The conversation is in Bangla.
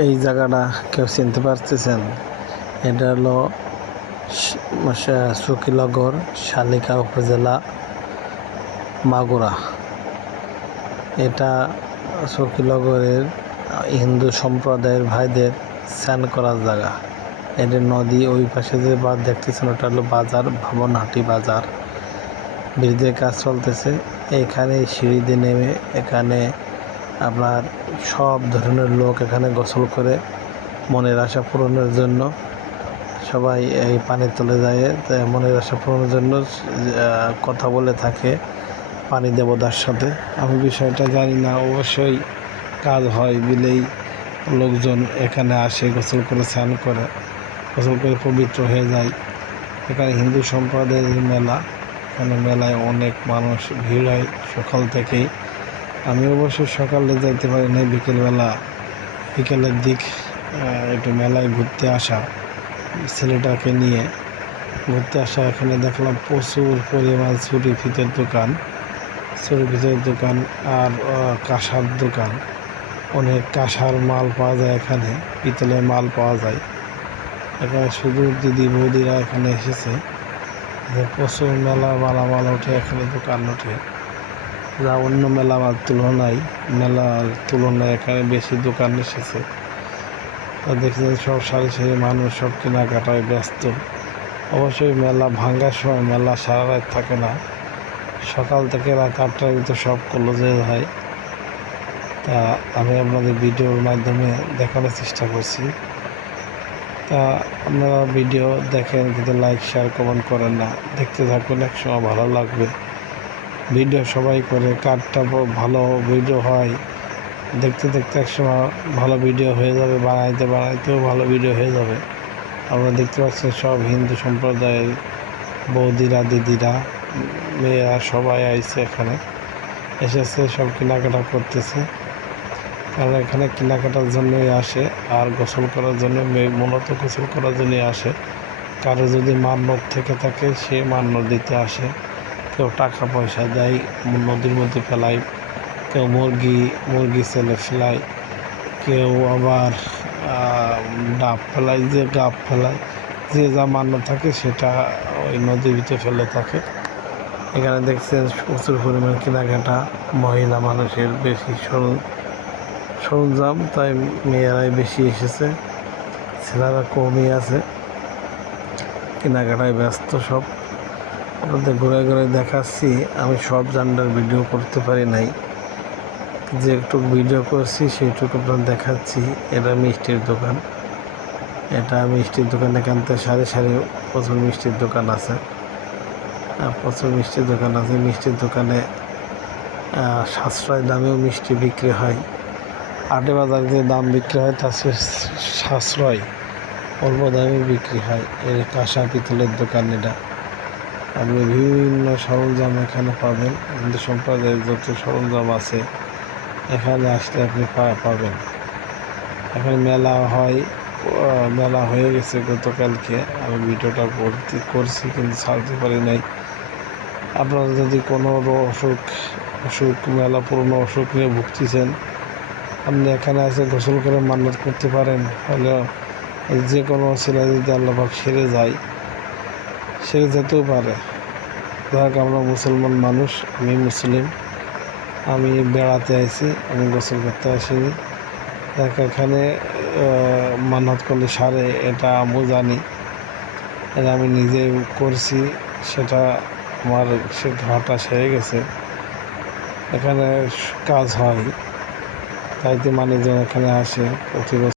এই জায়গাটা কেউ চিনতে পারতেছেন? এটা হলো সুকিলগর শালিকা উপজেলা মাগুরা। এটা সুকিলগরের হিন্দু সম্প্রদায়ের ভাইদের স্নান করার জায়গা। এটা নদী ওই পাশে যে বাদ দেখতেছেন, ওটা হলো বাজার, ভবনহাটি বাজার। ব্রিজের কাজ চলতেছে। এখানে সিঁড়ি দিয়ে নেমে এখানে আপনার সব ধরনের লোক এখানে গোসল করে মনের আশা পূরণের জন্য সবাই এই পানি তুলে যায় মনের আশা পূরণের জন্য কথা বলে থাকে পানি দেবতার সাথে। আমি বিষয়টা জানি না, অবশ্যই কাজ হয় বিলেই লোকজন এখানে আসে, গোসল করে স্নান করে। গোসল করে পবিত্র হয়ে যায়। এখানে হিন্দু সম্প্রদায়ের মেলা। এখানে মেলায় অনেক মানুষ ভিড় হয় সকাল থেকেই। আমি অবশ্য সকালে যেতে পারি না বিকেলবেলা। বিকেলের দিক একটু মেলায় ঘুরতে আসা ছেলেটাকে নিয়ে। ঘুরতে আসা এখানে দেখলাম প্রচুর পরিমাণ ছুরি ফিতের দোকান। ছুরি ফিতের দোকান আর কাঁসার দোকান। অনেক কাঁসার মাল পাওয়া যায় এখানে, পিতলের মাল পাওয়া যায়। এখানে শুধু দিদি বৌদিরা এখানে এসেছে। প্রচুর মেলা মালামাল ওঠে, এখানে দোকান ওঠে। যা অন্য মেলার তুলনায় মেলার তুলনায় এখানে বেশি দোকান এসেছে। তা দেখছেন সব সারি সারি মানুষ সব কেনাকাটায় ব্যস্ত। অবশ্যই মেলা ভাঙ্গার সময় মেলা সারা রাত থাকে না। সকাল থেকে রাত আটটার ভিতর সব ক্লোজে হয় তা আমি আপনাদের ভিডিওর মাধ্যমে দেখানোর চেষ্টা করছি। তা আপনারা ভিডিও দেখেন, কিন্তু লাইক শেয়ার কমেন্ট করেন না। দেখতে থাকুন এক সময় ভালো লাগবে। ভিডিও সবাই করে, কারটা ভালো ভিডিও হয়। দেখতে দেখতে এক সময় ভালো ভিডিও হয়ে যাবে, বানাইতে বানাইতেও ভালো ভিডিও হয়ে যাবে। আমরা দেখতে পাচ্ছেন সব হিন্দু সম্প্রদায়ের বৌদিরা, দিদিরা, মেয়েরা সবাই আইছে এখানে। এসেছে, সব কেনাকাটা করতেছে। কারণ এখানে কেনাকাটার জন্যই আসে, আর গোসল করার জন্য মেয়ে মূলত গোসল করার জন্যই আসে। কারও যদি মান্যত থেকে থাকে, সে মান্য দিতে আসে। কেউ টাকা পয়সা দেয়, নদীর মধ্যে ফেলায়, কেউ মুরগি মুরগি ছেলে ফেলায়, কেউ আবার ডাব ফেলায়, যে ডাব ফেলায়, যে যা মান্য থাকে সেটা ওই নদীর ভিতরে ফেলে থাকে। এখানে দেখছেন প্রচুর পরিমাণ কেনাকাটা, মহিলা মানুষের বেশি সরঞ্জাম, তাই মেয়েরাই বেশি এসেছে, ছেলেরা কমই আছে। কেনাকাটায় ব্যস্ত সব। আপনাদের ঘুরে ঘুরে দেখাচ্ছি। আমি সব জান্ডার ভিডিও করতে পারি নাই। যে একটু ভিডিও করছি, সেইটুকু আপনার দেখাচ্ছি। এটা মিষ্টির দোকান। এটা মিষ্টির দোকান এখান থেকে সারি সারি প্রচুর মিষ্টির দোকান আছে। প্রচুর মিষ্টির দোকান আছে। মিষ্টির দোকানে সাশ্রয় দামেও মিষ্টি বিক্রি হয়। আটে বাজারে যে দাম বিক্রি হয়, তার সাশ্রয় অল্প দামে বিক্রি হয়। এর কাঁসা, পিতলের দোকান এটা। আপনি বিভিন্ন সরঞ্জাম এখানে পাবেন। হিন্দু সম্প্রদায়ের যত সরঞ্জাম আছে, এখানে আসলে আপনি পাবেন। এখানে মেলা হয় মেলা হয়ে গেছে গতকালকে। আমি ভিডিওটা করতে, করছি কিন্তু ছাড়তে পারি নাই। আপনারা যদি কোনো অসুখ অসুখ, মেলা পুরনো অসুখ নিয়ে ভুগতেছেন, আপনি এখানে এসে গোসল করে মান্নত করতে পারেন। হলে যে কোনো ছেলে যদি আল্লাহাক সেরে যায় সেরে যেতেও পারে। যাক আমরা মুসলমান মানুষ, আমি মুসলিম। আমি বেড়াতে আইছি, আমি গোসল করতে আসিনি। দেখ এখানে মানত করলে সারে, এটা আমি জানি। এটা আমি নিজে করছি, সেটা আমার, সে ঘাটা সেরে গেছে। এখানে কাজ হয় তাইতে মানুষজন এখানে আসে প্রতি